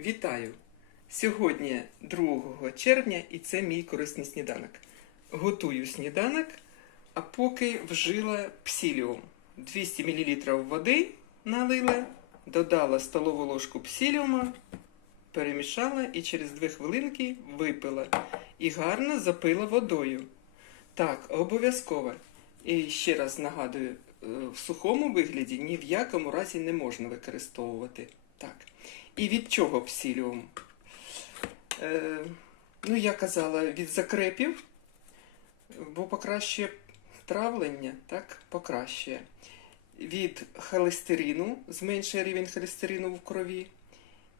вітаю! Сьогодні 2 червня і це мій корисний сніданок. Готую сніданок, а поки вжила псіліум. 200 мл води налила, додала столову ложку псіліума, перемішала і через 2 хвилинки випила. І гарно запила водою. Так, обов'язково. І ще раз нагадую, е, в сухому вигляді ні в якому разі не можна використовувати. Так. І від чого псіліум? Е, ну, я казала, від закрепів, бо покращує травлення, так, покращує. Від холестерину, зменшує рівень холестерину в крові.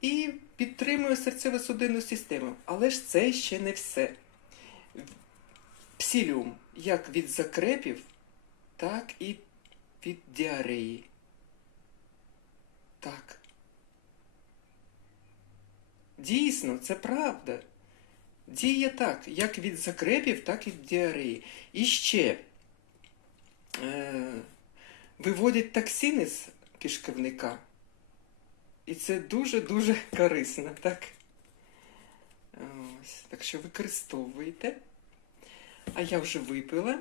І підтримує серцево-судинну систему. Але ж це ще не все. Псіліум як від закрепів, так і від діареї. Так. Дійсно, це правда. Діє так, як від закрепів, так і від діареї. І ще е, виводять токсини з кишківника. І це дуже-дуже корисно, так? Ось, так що використовуйте. А я вже випила.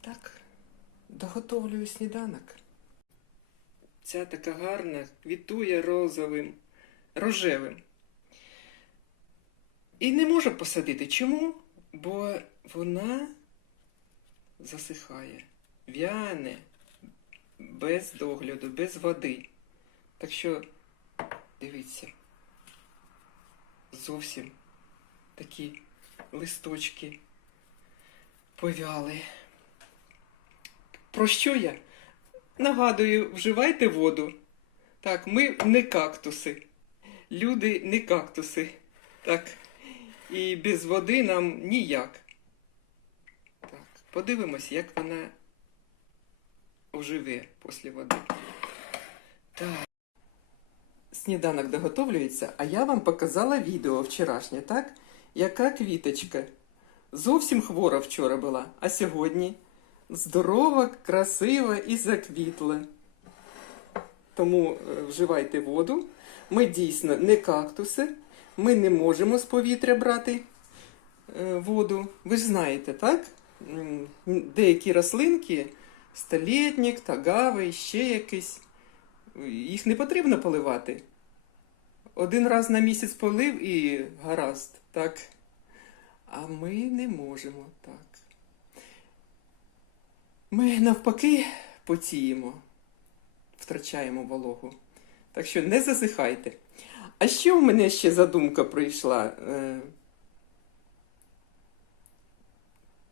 Так, доготовлюю сніданок. Ця така гарна, квітує розовим, рожевим. І не можу посадити. Чому? Бо вона засихає, в'яне, без догляду, без води. Так що, дивіться, зовсім такі листочки повяли. Про що я? Нагадую, вживайте воду. Так, ми не кактуси. Люди не кактуси. Так. І без води нам ніяк. Так, подивимось, як вона оживе після води. Так. Сніданок доготовлюється, а я вам показала відео вчорашнє, так? Яка квіточка. Зовсім хвора вчора була, а сьогодні здорова, красива і заквітла. Тому е, вживайте воду. Ми дійсно не кактуси, ми не можемо з повітря брати е, воду. Ви ж знаєте, так? Деякі рослинки, столітник, тагави, ще якісь, їх не потрібно поливати. Один раз на місяць полив і гаразд, так? А ми не можемо так. Ми навпаки потіємо, втрачаємо вологу. Так що не засихайте. А що в мене ще задумка прийшла? Е,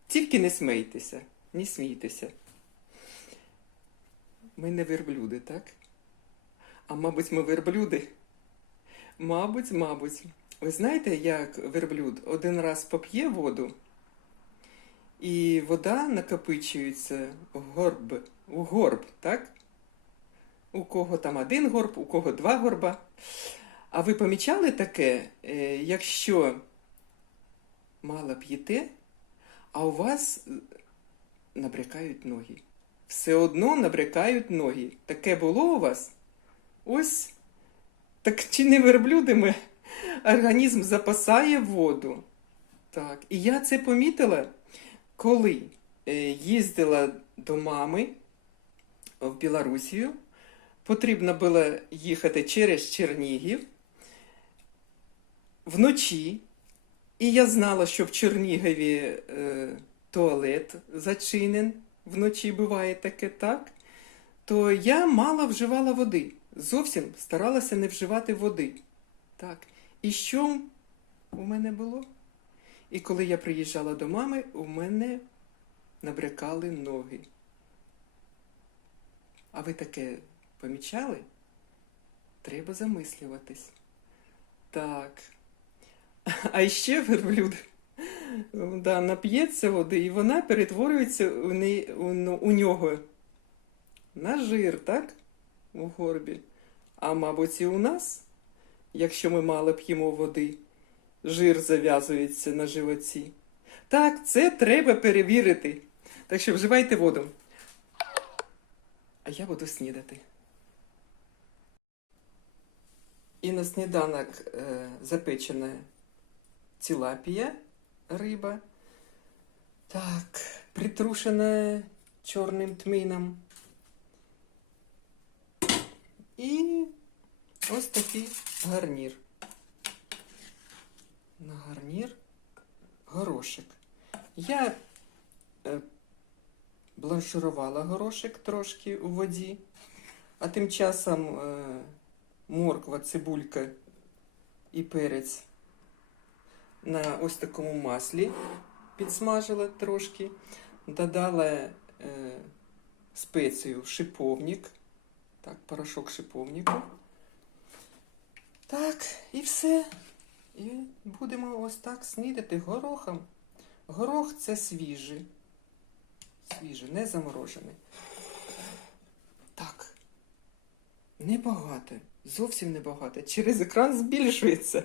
Тільки не смійтеся, не смійтеся. Ми не верблюди, так? А мабуть, ми верблюди? Мабуть, мабуть. Ви знаєте, як верблюд один раз поп'є воду, і вода накопичується в горб, у горб, так? У кого там один горб, у кого два горба. А ви помічали таке, е, якщо мало п'єте, а у вас набрякають ноги. Все одно набрякають ноги. Таке було у вас? Ось. Так чи не верблюдами організм запасає воду? Так. І я це помітила, коли е, їздила до мами в Білорусію. Потрібно було їхати через Чернігів вночі. І я знала, що в Чернігові е, туалет зачинен, вночі буває таке так. То я мало вживала води. Зовсім старалася не вживати води. Так. І що у мене було? І коли я приїжджала до мами, у мене набрякали ноги. А ви таке помічали? Треба замислюватись. Так. А ще верблюд да, нап'ється води, і вона перетворюється у, не, у, ну, у нього на жир, так? У горбі. А мабуть, і у нас, якщо ми мало п'ємо води, жир зав'язується на животі. Так, це треба перевірити. Так що вживайте воду. А я буду снідати. І на сніданок е, запечена тилапія, риба. Так, притрушена чорним тмином. І ось такий гарнір. На гарнір горошик. Я е, бланширувала горошик трошки у воді, а тим часом е, морква, цибулька і перець на ось такому маслі підсмажила трошки, додала е, спецію шиповник, так, порошок шиповнику. Так, і все. І будемо ось так снідати горохом. Горох це свіжий. Свіжий, не заморожений. Так. Небагато. Зовсім небагато. Через екран збільшується.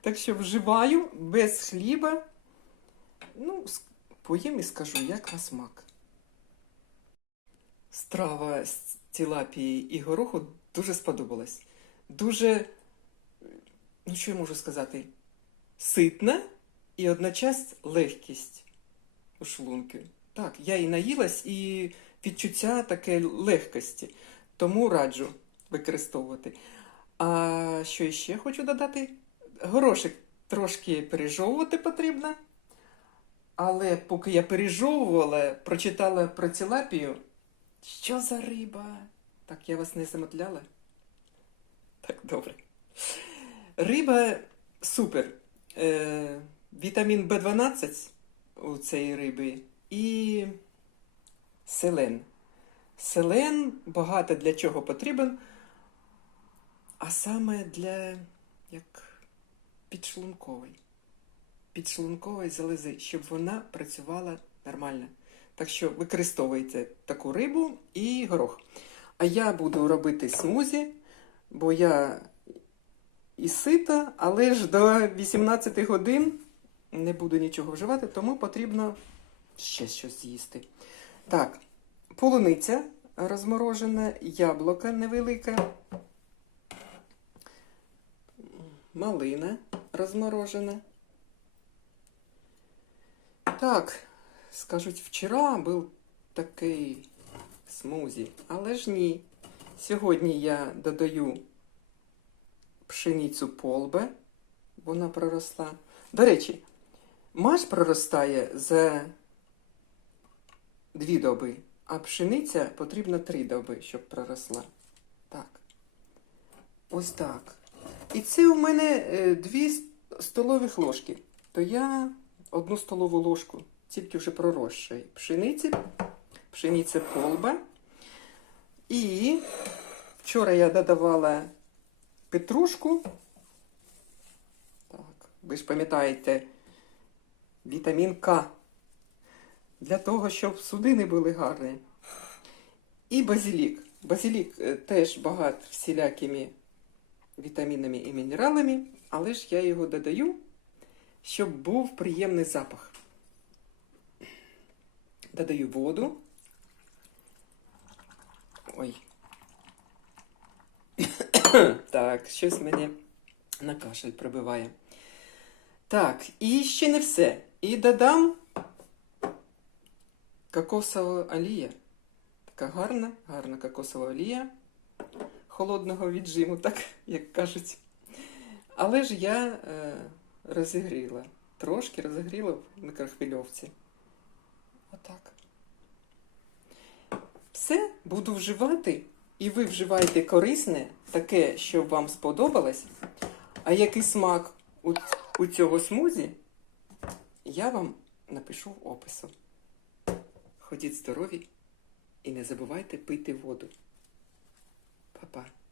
Так що вживаю без хліба. Ну, поїм і скажу, як на смак. Страва з тилапії і гороху дуже сподобалась. Дуже, ну що я можу сказати, ситна і одночас легкість у шлунку. Так, я і наїлась, і відчуття таке легкості. Тому раджу використовувати. А що ще хочу додати? Горошик трошки пережовувати потрібно. Але поки я пережовувала, прочитала про тилапію. Що за риба? Так, я вас не замовляла? Так, добре. Риба супер. Е, вітамін В12 у цієї риби і селен. Селен багато для чого потрібен, а саме для як підшлунковий. Підшлункової залози, щоб вона працювала нормально. Так що використовуйте таку рибу і горох. А я буду робити смузі, бо я і сита, але ж до 18 годин не буду нічого вживати, тому потрібно ще щось з'їсти. Так, полуниця розморожена, яблука невелике, малина розморожена. Так, скажуть, вчора був такий смузі, але ж ні. Сьогодні я додаю пшеницю полбе, вона проросла. До речі, маш проростає за дві доби, а пшениця потрібно три доби, щоб проросла. Так. Ось так. І це у мене е, дві столових ложки. То я одну столову ложку, тільки вже проросшої пшениці, пшениця полба. І вчора я додавала петрушку. Так, ви ж пам'ятаєте, вітамін К. Для того, щоб судини були гарні. І базилік. Базилік е, теж багат всілякими вітамінами і мінералами, але ж я його додаю, щоб був приємний запах. Додаю воду. Ой. так, щось мене на кашель прибиває. Так, і ще не все. І додам кокосова олія. Така гарна, гарна кокосова олія холодного віджиму, так як кажуть. Але ж я е, розігріла, трошки розігріла в мікрохвильовці. Отак. Все буду вживати, і ви вживаєте корисне, таке, що вам сподобалось. А який смак у, у цього смузі, я вам напишу в опису. Ходіть здорові і не забувайте пити воду. 爸爸。